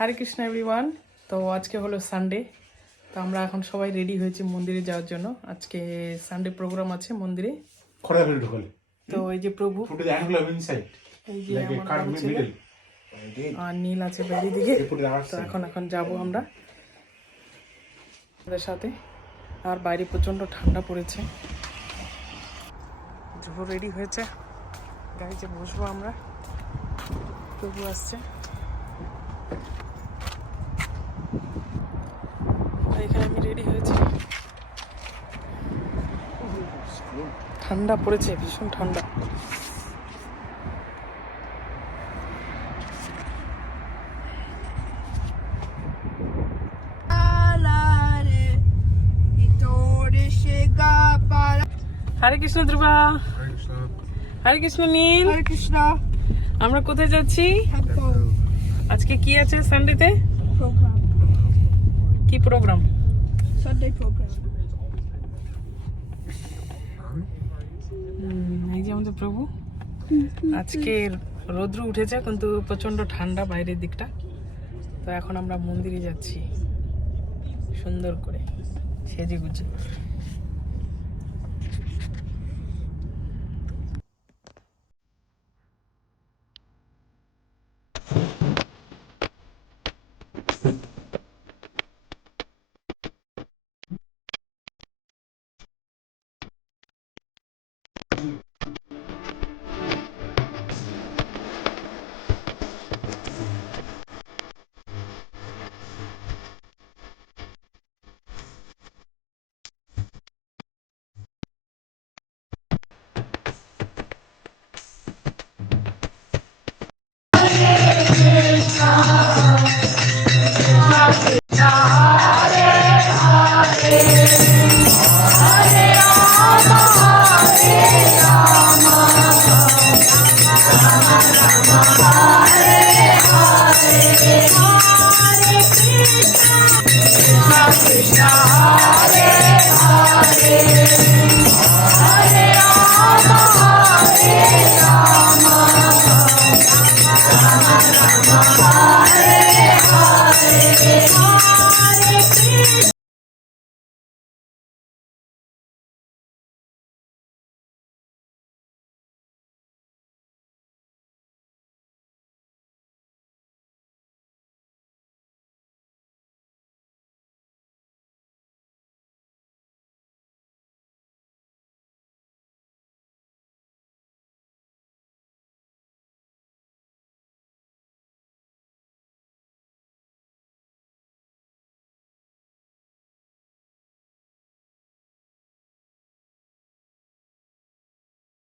হরে Krishna everyone. তো আজকে হলো সানডে, তো আমরা এখন সবাই রেডি হয়েছি মন্দিরে যাওয়ার জন্য। আজকে সানডে প্রোগ্রাম আছে মন্দিরে। তো এই যে প্রভু, এই যে আমার বড় ছেলে আর নীল আছে বাইরে দিকে। তো এখন যাবো আমরা ওদের সাথে। আর বাইরে প্রচণ্ড ঠান্ডা পড়েছে। ধ্রুব রেডি হয়েছে, গাড়িতে বসবো আমরা। প্রভু আসছে, এখানে আমি রেডি হয়েছি। ঠান্ডা পড়েছে, ভীষণ ঠান্ডা। হরে কৃষ্ণ ধ্রুবা, হরে কৃষ্ণ নীল, হরে কৃষ্ণ। আমরা কোথায় যাচ্ছি? আজকে কি আছে সানডেতে? প্রোগ্রাম, কি প্রোগ্রাম? Sunday program. এই যে আমাদের প্রভু। আজকে রৌদ্র উঠেছে কিন্তু প্রচন্ড ঠান্ডা বাইরের দিকটা। তো এখন আমরা মন্দিরে যাচ্ছি সুন্দর করে সেজে গুজে।